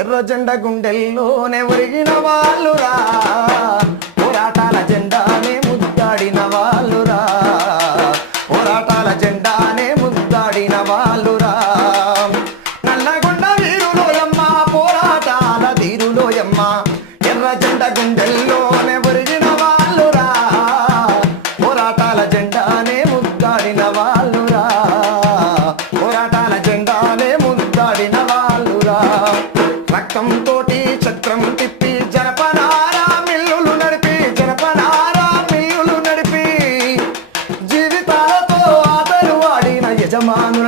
ఎర్ర జెండ గుండెల్లోనే ఒరిగిన వాళ్ళురా, పోరాటాల జెండానే ముద్దాడిన వాళ్ళురా, పోరాటాల జెండానే ముద్దాడిన వాళ్ళురా. నల్లగొండ వీరులోయమ్మ, పోరాటాల ధీరులోయమ్మ, ఎర్ర జెండ గుండెల్లోనే ఒరిగిన వాళ్ళురా, పోరాటాల జెండానే ముద్దాడిన వాళ్ళురా, పోరాటాల జెండానే ముద్దాడిన వాళ్ళురా. రక్తం తోటి చక్రం తిప్పి జనపనారా మిల్లులు నడిపి, జనపనారా మిల్లులు నడిపి, జీవితాలతో ఆటలు ఆడిన యజమానులు